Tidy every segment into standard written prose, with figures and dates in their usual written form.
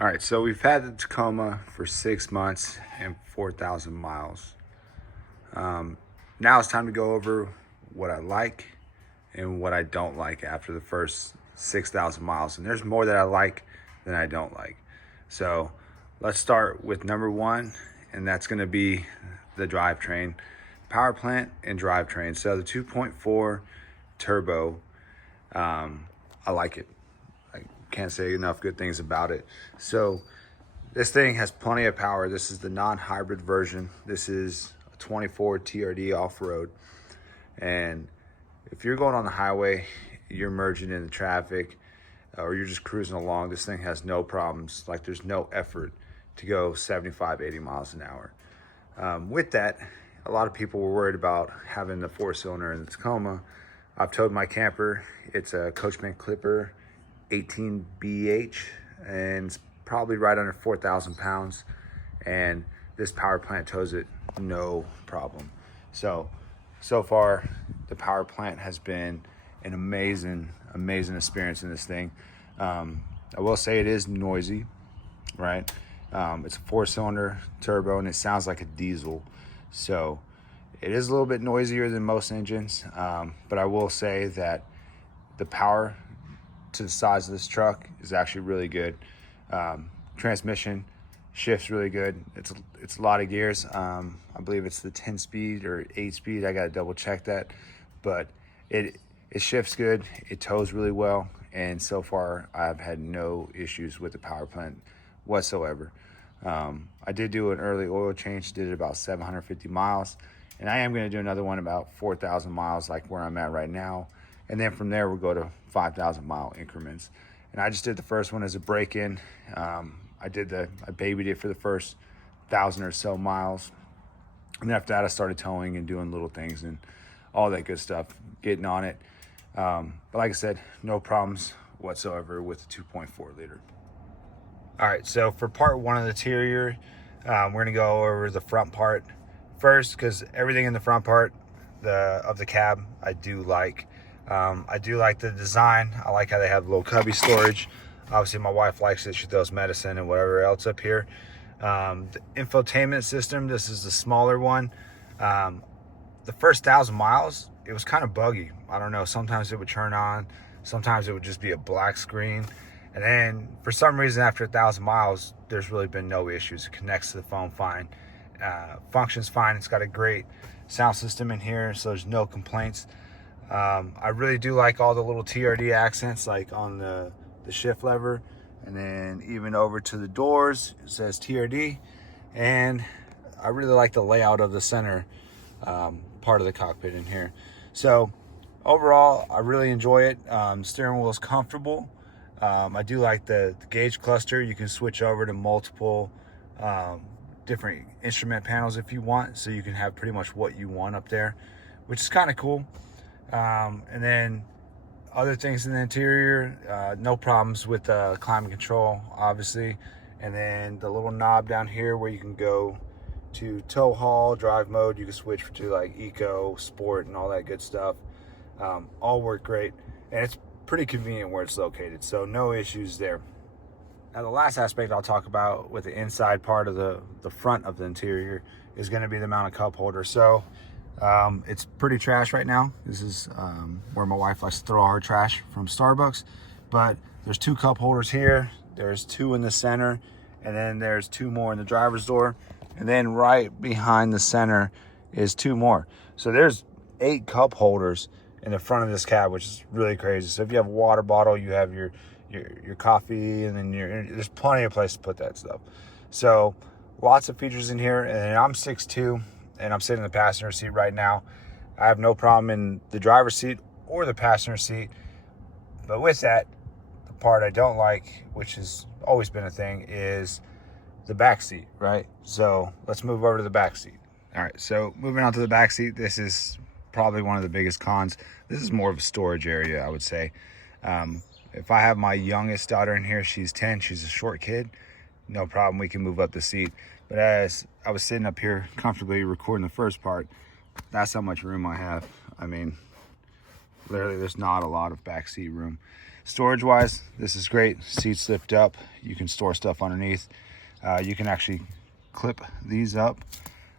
All right, so we've had the Tacoma for 6 months and 4,000 miles. Now it's time to go over what I like and what I don't like after the first 6,000 miles. And there's more that I like than I don't like. So let's start with number one, and that's going to be the drivetrain, power plant and drivetrain. So the 2.4 turbo, I like it. I can't say enough good things about it. So this thing has plenty of power. This is the non-hybrid version. This is a 24 TRD off-road. And if you're going on the highway, you're merging into traffic, or you're just cruising along, this thing has no problems. Like, there's no effort to go 75, 80 miles an hour. With that, a lot of people were worried about having the 4-cylinder in the Tacoma. I've towed my camper. It's a Coachman Clipper 18BH, and it's probably right under 4,000 pounds. And this power plant tows it no problem. So far, the power plant has been an amazing experience in this thing. I will say it is noisy, right? It's a 4-cylinder turbo and it sounds like a diesel. So it is a little bit noisier than most engines. But I will say that the power to the size of this truck is actually really good. Transmission shifts really good. It's a lot of gears. I believe it's the 10-speed or 8-speed. I gotta double check that, but it shifts good. It tows really well, and so far I've had no issues with the power plant whatsoever. I did do an early oil change. Did it about 750 miles, and I am going to do another one about 4,000 miles, like where I'm at right now, and then from there we'll go to 5,000 mile increments. And I just did the first one as a break-in. I babied it for the first 1,000 or so miles. And after that, I started towing and doing little things and all that good stuff, getting on it. But like I said, no problems whatsoever with the 2.4 liter. All right, so for part one of the interior, we're gonna go over the front part first, because everything in the front part of the cab I do like. I do like the design. I like how they have low cubby storage. Obviously, my wife likes it. She throws medicine and whatever else up here. The infotainment system, this is the smaller one. The first 1,000 miles, it was kind of buggy. I don't know. Sometimes it would turn on. Sometimes it would just be a black screen. And then for some reason, after 1,000 miles, there's really been no issues. It connects to the phone fine. Functions fine. It's got a great sound system in here, so there's no complaints. I really do like all the little TRD accents, like on the shift lever, and then even over to the doors it says TRD. And I really like the layout of the center part of the cockpit in here. So overall, I really enjoy it. Steering wheel is comfortable. I do like the gauge cluster. You can switch over to multiple different instrument panels if you want, so you can have pretty much what you want up there, which is kind of cool. And then other things in the interior, no problems with climate control, obviously. And then the little knob down here where you can go to tow haul, drive mode. You can switch to like eco, sport, and all that good stuff. All work great, and it's pretty convenient where it's located, so no issues there. Now the last aspect I'll talk about with the inside part of the front of the interior is going to be the mounted cup holder. So it's pretty trash right now. This is where my wife likes to throw all her trash from Starbucks. But there's 2 cup holders here. There's 2 in the center, and then there's 2 more in the driver's door. And then right behind the center is 2 more. So there's 8 cup holders in the front of this cab, which is really crazy. So if you have a water bottle, you have your coffee, and then there's plenty of place to put that stuff. So lots of features in here. And I'm 6'2", and I'm sitting in the passenger seat right now. I have no problem in the driver's seat or the passenger seat. But with that, the part I don't like, which has always been a thing, is the back seat, right? So let's move over to the back seat. All right, so moving on to the back seat, this is probably one of the biggest cons. This is more of a storage area, I would say. If I have my youngest daughter in here, she's 10, she's a short kid, no problem, we can move up the seat. But as I was sitting up here comfortably recording the first part, that's how much room I have. I mean, Literally, there's not a lot of backseat room. Storage wise, this is great. Seats lift up. You can store stuff underneath. You can actually clip these up.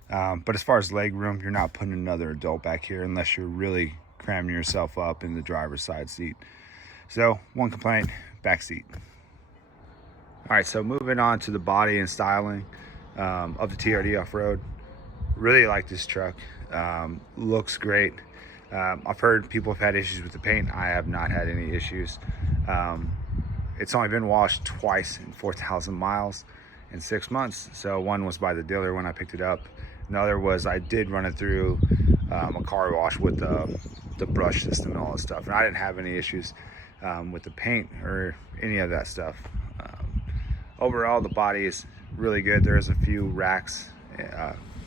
But as far as leg room, you're not putting another adult back here unless you're really cramming yourself up in the driver's side seat. So one complaint, back seat. All right, so moving on to the body and styling of the TRD Off-Road. Really like this truck. Looks great. I've heard people have had issues with the paint. I have not had any issues. It's only been washed twice in 4,000 miles in 6 months. So one was by the dealer when I picked it up. Another was I did run it through a car wash with the brush system and all that stuff. And I didn't have any issues with the paint or any of that stuff. Overall, the body is really good. There's a few racks,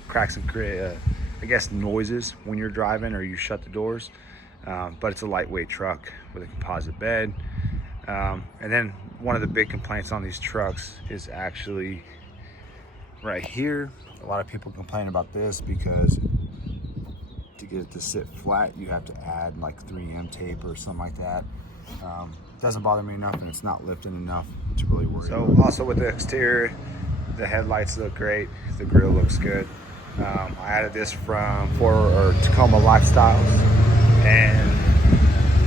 cracks and I guess noises when you're driving or you shut the doors, but it's a lightweight truck with a composite bed. And then one of the big complaints on these trucks is actually right here. A lot of people complain about this because to get it to sit flat, you have to add like 3M tape or something like that. Doesn't bother me enough, and it's not lifting enough to really worry about. Also with the exterior, the headlights look great. The grill looks good. I added this from Tacoma Lifestyles, and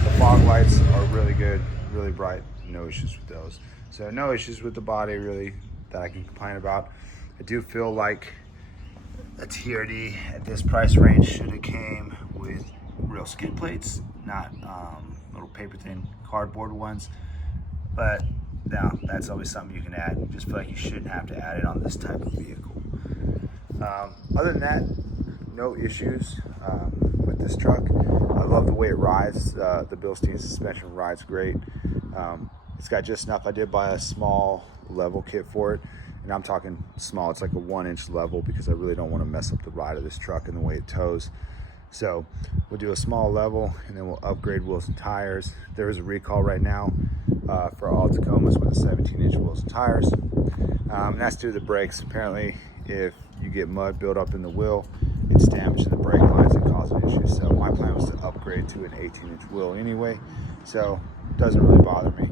the fog lights are really good, really bright. No issues with those. So no issues with the body really that I can complain about. I do feel like a TRD at this price range should have came with real skid plates, not little paper thin cardboard ones. But now that's always something you can add. Just feel like you shouldn't have to add it on this type of vehicle. Other than that, no issues with this truck. I love the way it rides. The Bilstein suspension rides great. It's got just enough. I did buy a small level kit for it, and I'm talking small. It's like a 1-inch level because I really don't want to mess up the ride of this truck and the way it tows. So we'll do a small level, and then we'll upgrade wheels and tires. There is a recall right now for all Tacomas with the 17-inch wheels and tires. And that's due to the brakes. Apparently, if you get mud built up in the wheel, it's damaging the brake lines and causing issues. So my plan was to upgrade to an 18-inch wheel anyway, so it doesn't really bother me.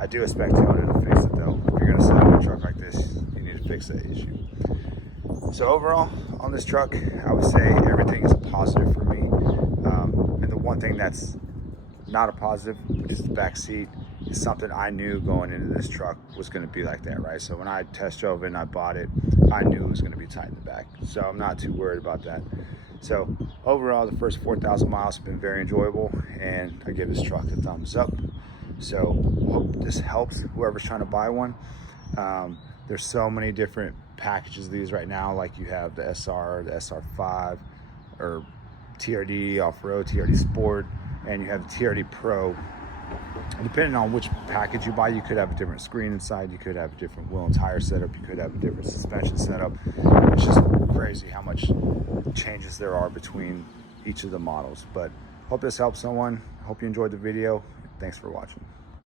I do expect Toyota to fix it though. If you're gonna sell a truck like this, you need to fix that issue. So overall, on this truck, I would say everything is a positive for me. And the one thing that's not a positive, which is the back seat, is something I knew going into this truck was going to be like that, right? So when I test drove it and I bought it, I knew it was going to be tight in the back. So I'm not too worried about that. So overall, the first 4,000 miles have been very enjoyable, and I give this truck a thumbs up. So hope this helps whoever's trying to buy one. There's so many different packages of these right now. Like you have the SR, the SR5, or TRD Off-Road, TRD Sport, and you have the TRD Pro. Depending on which package you buy, you could have a different screen inside, you could have a different wheel and tire setup, you could have a different suspension setup. It's just crazy how much changes there are between each of the models. But hope this helps someone. Hope you enjoyed the video. Thanks for watching.